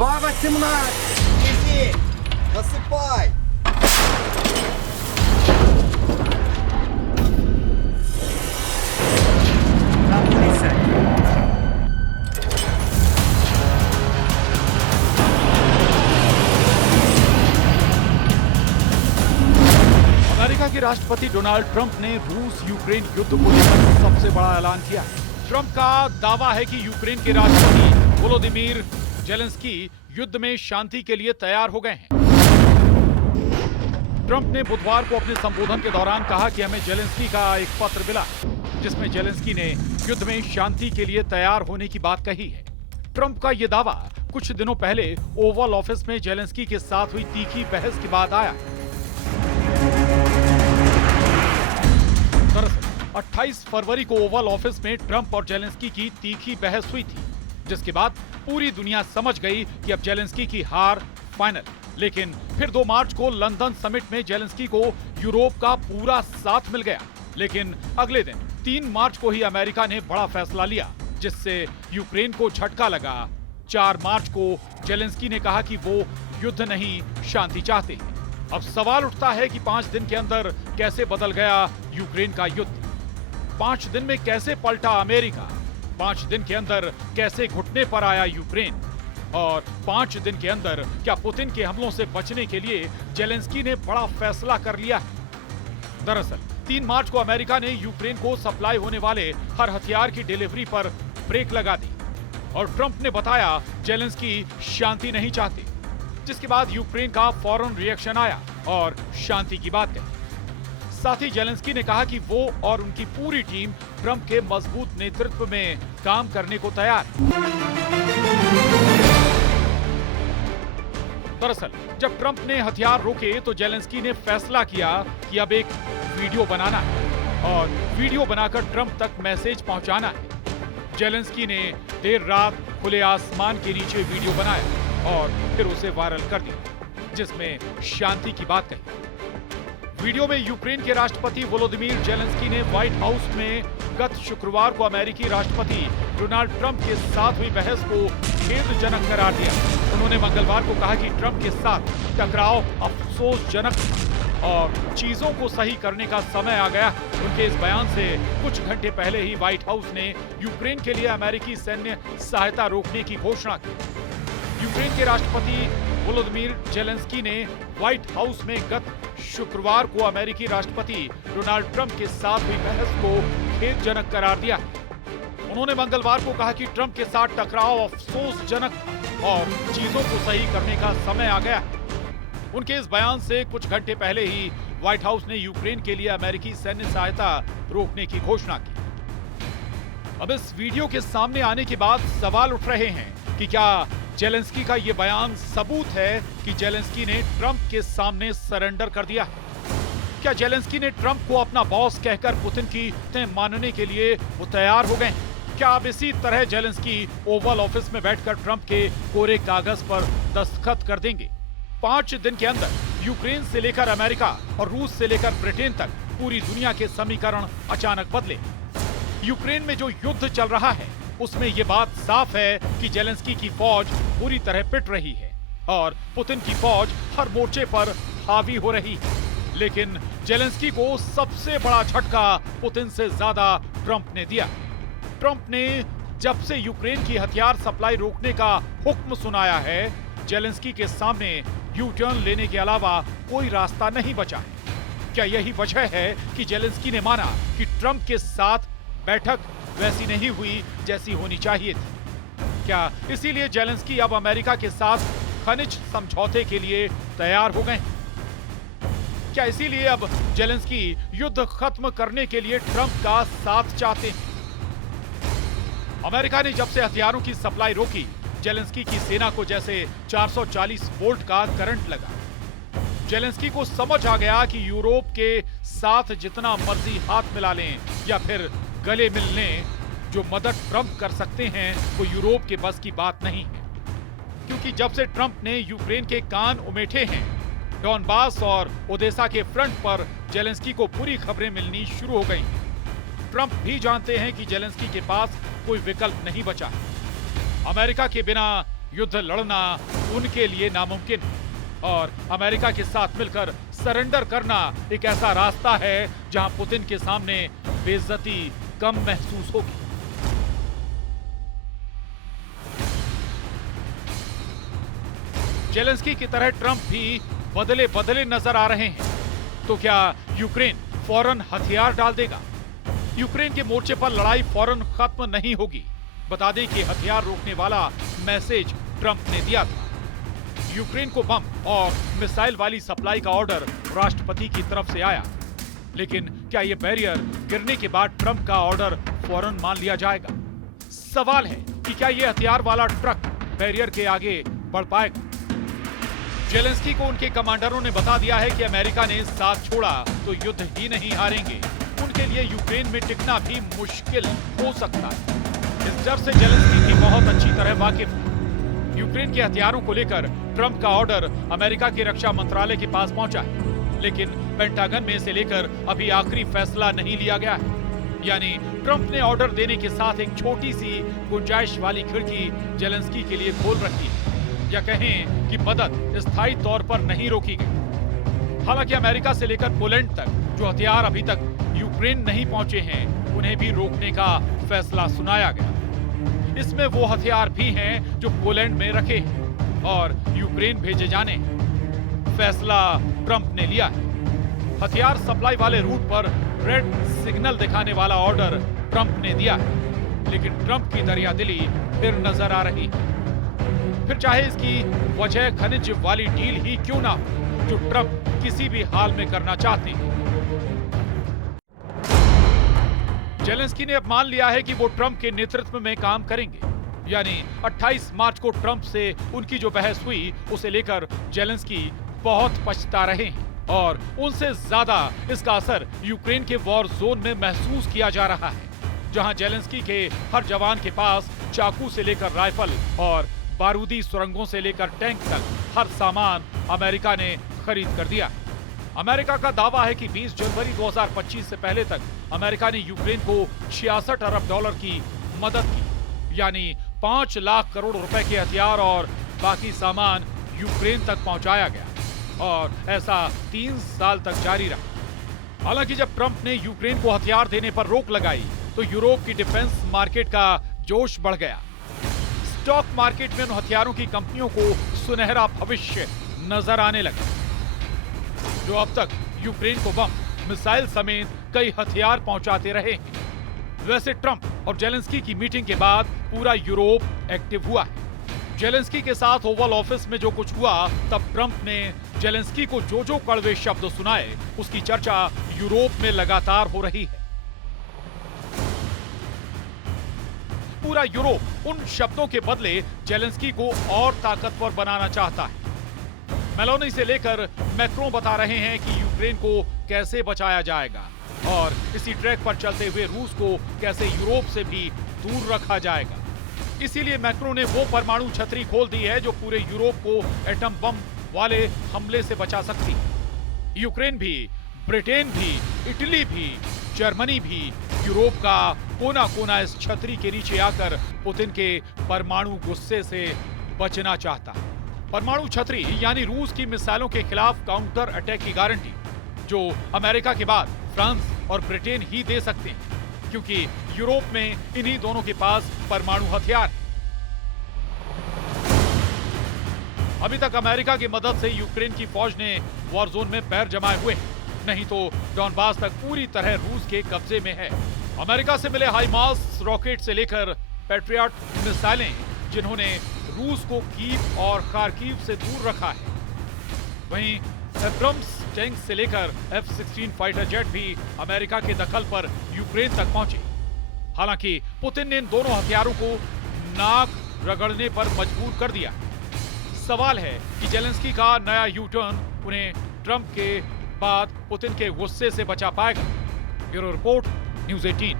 2.18. Иди, насыпай. America के राष्ट्रपति Donald Trump ने रूस यूक्रेन युद्ध को लेकर सबसे बड़ा ऐलान किया। ट्रंप का दावा है कि यूक्रेन के राष्ट्रपति वोलोदिमीर जेलेंस्की युद्ध में शांति के लिए तैयार हो गए हैं। ट्रंप ने बुधवार को अपने संबोधन के दौरान कहा कि हमें जेलेंस्की का एक पत्र मिला जिसमें जेलेंस्की ने युद्ध में शांति के लिए तैयार होने की बात कही है। ट्रंप का यह दावा कुछ दिनों पहले ओवल ऑफिस में जेलेंस्की के साथ हुई तीखी बहस के बाद आया। दरअसल 28 फरवरी को ओवल ऑफिस में ट्रंप और जेलेंस्की की तीखी बहस हुई थी, जिसके बाद पूरी दुनिया समझ गई कि अब जेलेंस्की की हार फाइनल। लेकिन फिर 2 मार्च को लंदन समिट में जेलेंस्की को यूरोप का पूरा साथ मिल गया। लेकिन अगले दिन 3 मार्च को ही अमेरिका ने बड़ा फैसला लिया, जिससे यूक्रेन को झटका लगा। 4 मार्च को जेलेंस्की ने कहा कि वो युद्ध नहीं, शांति चाहते हैं। अब सवाल उठता है कि 5 दिन के अंदर कैसे बदल गया यूक्रेन का युद्ध? 5 दिन में कैसे पलटा अमेरिका? 5 दिन के अंदर कैसे घुटने पर आया यूक्रेन? और 5 दिन के अंदर क्या पुतिन के हमलों से बचने के लिए जेलेंस्की ने बड़ा फैसला कर लिया है? दरअसल 3 मार्च को अमेरिका ने यूक्रेन को सप्लाई होने वाले हर हथियार की डिलीवरी पर ब्रेक लगा दी और ट्रंप ने बताया जेलेंस्की शांति नहीं चाहते, जिसके बाद यूक्रेन का फौरन रिएक्शन आया और शांति की बात कही। साथ ही जेलेंस्की ने कहा कि वो और उनकी पूरी टीम ट्रंप के मजबूत नेतृत्व में काम करने को तैयार है। दरअसल जब ट्रंप ने हथियार रोके तो जेलेंस्की ने फैसला किया कि अब एक वीडियो बनाना है और वीडियो बनाकर ट्रंप तक मैसेज पहुंचाना है। जेलेंस्की ने देर रात खुले आसमान के नीचे वीडियो बनाया और फिर उसे वायरल कर दिया, जिसमें शांति की बात कही। वीडियो में यूक्रेन के राष्ट्रपति वोलोदिमीर जेलेंस्की ने व्हाइट हाउस में गत शुक्रवार को अमेरिकी राष्ट्रपति डोनाल्ड ट्रंप के साथ हुई बहस को खेदजनक करार दिया। उन्होंने मंगलवार को कहा कि ट्रंप के साथ टकराव अफसोसजनक और चीजों को सही करने का समय आ गया। उनके इस बयान से कुछ घंटे पहले ही व्हाइट हाउस ने यूक्रेन के लिए अमेरिकी सैन्य सहायता रोकने की घोषणा की। यूक्रेन के राष्ट्रपति वोलोदिमीर जेलेंस्की ने व्हाइट हाउस में गत शुक्रवार को अमेरिकी राष्ट्रपति डोनाल्ड ट्रंप के साथ हुई बहस को खेदजनक करार दिया। उन्होंने मंगलवार को कहा कि ट्रंप के साथ टकराव अफसोसजनक और चीजों को सही करने का समय आ गया। उनके इस बयान से कुछ घंटे पहले ही व्हाइट हाउस ने यूक्रेन के लिए अमेरिकी सैन्य सहायता रोकने की घोषणा की। अब इस वीडियो के सामने आने के बाद सवाल उठ रहे हैं कि क्या जेलेंस्की का ये बयान सबूत है कि जेलेंस्की ने ट्रंप के सामने सरेंडर कर दिया? क्या जेलेंस्की ने ट्रंप को अपना बॉस कहकर पुतिन की बातें मानने के लिए वो तैयार हो गए? क्या अब इसी तरह जेलेंस्की ओवल ऑफिस में बैठकर ट्रंप के कोरे कागज पर दस्तखत कर देंगे? 5 दिन के अंदर यूक्रेन से लेकर अमेरिका और रूस से लेकर ब्रिटेन तक पूरी दुनिया के समीकरण अचानक बदले। यूक्रेन में जो युद्ध चल रहा है उसमें ये बात साफ है कि जेलेंस्की की फौज पूरी तरह पिट रही है और पुतिन की फौज हर मोर्चे पर हावी हो रही है। लेकिन जेलेंस्की को सबसे बड़ा झटका पुतिन से ज्यादा ट्रंप ने दिया। ट्रंप ने जब से यूक्रेन की हथियार सप्लाई रोकने का हुक्म सुनाया है, जेलेंस्की के सामने यू टर्न लेने के अलावा कोई रास्ता नहीं बचा है। क्या यही वजह है कि जेलेंस्की ने माना कि ट्रंप के साथ बैठक वैसी नहीं हुई जैसी होनी चाहिए थी? क्या इसीलिए जेलेंस्की अब अमेरिका के साथ खनिज समझौते के लिए तैयार हो गए? क्या इसीलिए अब जेलेंस्की युद्ध खत्म करने के लिए ट्रंप का साथ चाहते हैं? अमेरिका ने जब से हथियारों की सप्लाई रोकी, जेलेंस्की की सेना को जैसे 440 वोल्ट का करंट लगा। जेलेंस्की को समझ आ गया कि यूरोप के साथ जितना मर्जी हाथ मिला लें या फिर गले मिल लें, जो मदद ट्रंप कर सकते हैं वो यूरोप के बस की बात नहीं है। क्योंकि जब से ट्रंप ने यूक्रेन के कान उमेठे हैं, डॉनबास और ओदेसा के फ्रंट पर जेलेंस्की को बुरी खबरें मिलनी शुरू हो गई हैं। ट्रंप भी जानते हैं कि जेलेंस्की के पास कोई विकल्प नहीं बचा। अमेरिका के बिना युद्ध लड़ना उनके लिए नामुमकिन है और अमेरिका के साथ मिलकर सरेंडर करना एक ऐसा रास्ता है जहां पुतिन के सामने बेइज्जती कम महसूस होगी। जेलेंस्की की तरह ट्रंप भी बदले बदले नजर आ रहे हैं। तो क्या यूक्रेन फौरन हथियार डाल देगा? यूक्रेन के मोर्चे पर लड़ाई फौरन खत्म नहीं होगी। बता दें कि हथियार रोकने वाला मैसेज ट्रंप ने दिया था। यूक्रेन को बम और मिसाइल वाली सप्लाई का ऑर्डर राष्ट्रपति की तरफ से आया, लेकिन क्या यह बैरियर गिरने के बाद ट्रंप का ऑर्डर फौरन मान लिया जाएगा? सवाल है कि क्या यह हथियार वाला ट्रक बैरियर के आगे बढ़ पाएगा? जेलेंस्की को उनके कमांडरों ने बता दिया है कि अमेरिका ने साथ छोड़ा तो युद्ध ही नहीं हारेंगे। उनके लिए यूक्रेन में टिकना भी मुश्किल हो सकता है। इस डर से जेलेंस्की भी बहुत अच्छी तरह वाकिफ है। यूक्रेन के हथियारों को लेकर ट्रंप का ऑर्डर अमेरिका के रक्षा मंत्रालय के पास पहुंचा है, लेकिन पेंटागन में इसे लेकर अभी आखिरी फैसला नहीं लिया गया है। यानी ट्रंप ने ऑर्डर देने के साथ एक छोटी सी गुंजाइश वाली खिड़की जेलेंस्की के लिए खोल रखी है, या कहें कि मदद स्थायी तौर पर नहीं रोकी गई। हालांकि अमेरिका से लेकर पोलैंड तक जो हथियार अभी तक यूक्रेन नहीं पहुंचे हैं, उन्हें भी रोकने का फैसला सुनाया गया। इसमें वो हथियार भी हैं जो पोलैंड में रखे हैं और यूक्रेन भेजे जाने हैं। फैसला ट्रंप ने लिया है। हथियार सप्लाई वाले रूट पर रेड सिग्नल दिखाने वाला ऑर्डर ट्रंप ने दिया है, लेकिन ट्रंप की दरियादिली फिर नजर आ रही है। फिर चाहे इसकी वजह खनिज वाली डील ही क्यों ना हो, जो ट्रंप किसी भी हाल में करना चाहते हैं। जेलेंस्की ने अब मान लिया है कि वो ट्रंप के नेतृत्व में काम करेंगे। यानी 28 मार्च को ट्रंप से उनकी जो बहस हुई, उसे लेकर जेलेंस्की बहुत पछता रहे हैं और उनसे ज्यादा इसका असर यूक्रेन के वॉर जोन में महसूस किया जा रहा है, जहां जेलेंस्की के हर जवान के पास चाकू से लेकर राइफल और बारूदी सुरंगों से लेकर टैंक तक हर सामान अमेरिका ने खरीद कर दिया। अमेरिका का दावा है कि 20 जनवरी 2025 से पहले तक अमेरिका ने यूक्रेन को 66 अरब डॉलर की मदद की, यानी 5 लाख करोड़ रुपए के हथियार और बाकी सामान यूक्रेन तक पहुंचाया गया और ऐसा 3 साल तक जारी रहा। हालांकि जब ट्रंप ने यूक्रेन को हथियार देने पर रोक लगाई तो यूरोप की डिफेंस मार्केट का जोश बढ़ गया। स्टॉक मार्केट में उन हथियारों की कंपनियों को सुनहरा भविष्य नजर आने लगा, जो अब तक यूक्रेन को बम, मिसाइल समेत कई हथियार पहुंचाते रहे हैं। वैसे ट्रंप और जेलेंस्की की मीटिंग के बाद पूरा यूरोप एक्टिव हुआ है। जेलेंस्की के साथ ओवल ऑफिस में जो कुछ हुआ, तब ट्रंप ने जेलेंस्की को जो कड़वे शब्द सुनाए, उसकी चर्चा यूरोप में लगातार हो रही है। पूरा यूरोप उन शब्दों के बदले जेलेंस्की को और ताकतवर बनाना चाहता है। मेलोनी से लेकर मैक्रों बता रहे हैं कि यूक्रेन को कैसे बचाया जाएगा और इसी ट्रैक पर चलते हुए रूस को कैसे यूरोप से भी दूर रखा जाएगा। इसीलिए मैक्रों ने वो परमाणु छतरी खोल दी है जो पूरे यूरोप को एटम बम वाले हमले से बचा सकती है। यूक्रेन भी, ब्रिटेन भी, इटली भी, जर्मनी भी, यूरोप का कोना कोना इस छतरी के नीचे आकर पुतिन के परमाणु गुस्से से बचना चाहता है। परमाणु छतरी यानी रूस की मिसाइलों के खिलाफ काउंटर अटैक की गारंटी, जो अमेरिका के बाद फ्रांस और ब्रिटेन ही दे सकते हैं, क्योंकि यूरोप में इन्हीं दोनों के पास परमाणु हथियार है। अभी तक अमेरिका की मदद से यूक्रेन की फौज ने वॉर जोन में पैर जमाए हुए हैं, नहीं तो डॉनबास तक पूरी तरह रूस के कब्जे में है। अमेरिका से मिले हाइमार्स रॉकेट से लेकर पैट्रियट मिसाइलें, जिन्होंने रूस को कीव और खार्किव से दूर रखा है। वहीं एब्रम्स टैंक से लेकर F-16 फाइटर जेट भी अमेरिका के दखल पर यूक्रेन तक पहुंचे। हालांकि पुतिन ने इन दोनों हथियारों को नाक रगड़ने पर मजबूर कर दिया। सवाल है कि जेलेंस्की का नया यू टर्न उन्हें ट्रंप के बाद पुतिन के गुस्से से बचा पाएगा। Bureau report, news 18।